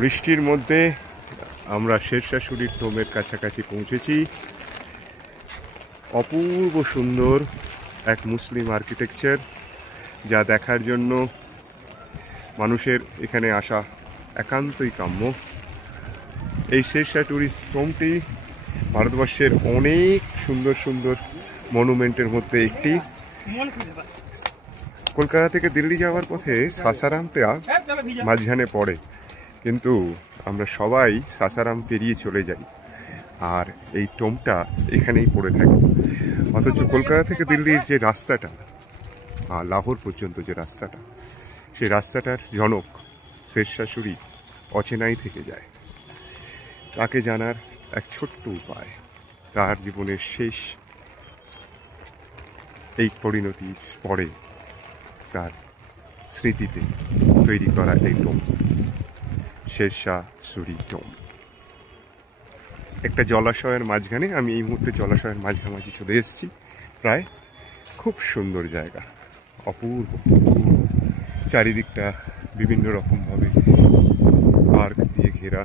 বৃষ্টির মধ্যে আমরা শেরশাশুড়ির টোমের কাছাকাছি পৌঁছেছি। অপূর্ব সুন্দর এক মুসলিম আর্কিটেকচার, যা দেখার জন্য মানুষের এখানে আসা একান্তই কাম্য। এই শেরশাশুড়ি টোমটি ভারতবর্ষের অনেক সুন্দর সুন্দর মনুমেন্টের মধ্যে একটি। কলকাতা থেকে দিল্লি যাওয়ার পথে সাসারামটা মাঝখানে পড়ে, কিন্তু আমরা সবাই সাসারাম পেরিয়ে চলে যাই, আর এই টোমটা এখানেই পড়ে থাকে। অথচ কলকাতা থেকে দিল্লির যে রাস্তাটা, লাহোর পর্যন্ত যে রাস্তাটা, সেই রাস্তাটার জনক শেরশাশুড়ি অচেনাই থেকে যায়। তাকে জানার এক ছোট্ট উপায়, তার জীবনের শেষ এই পরিণতির পরে তার স্মৃতিতে তৈরি করা এই টোম, শেরশাশুড়ি টোম। একটা জলাশয়ের মাঝখানে, আমি এই মুহূর্তে জলাশয়ের মাঝামাঝি চলে এসেছি প্রায়। খুব সুন্দর জায়গা, অপূর্ব। চারিদিকটা বিভিন্ন রকমভাবে পার্ক দিয়ে ঘেরা,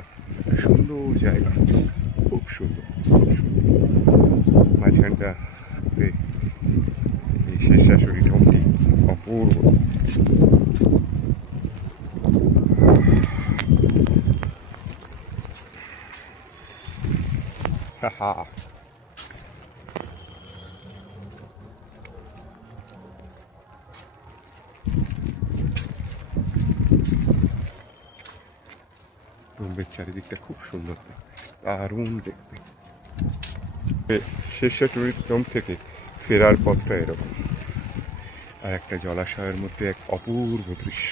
সুন্দর জায়গা, খুব সুন্দর, খুব সুন্দর। মাঝখানটাতে এই শেরশাশুড়ি টোমটি অপূর্ব। হা টোম্বের চারিদিকটা খুব সুন্দর দেখতে, দারুণ দেখতে। শেরশাশুড়ি টোম থেকে ফেরার পথটা এরকম, আর একটা জলাশয়ের মধ্যে এক অপূর্ব দৃশ্য।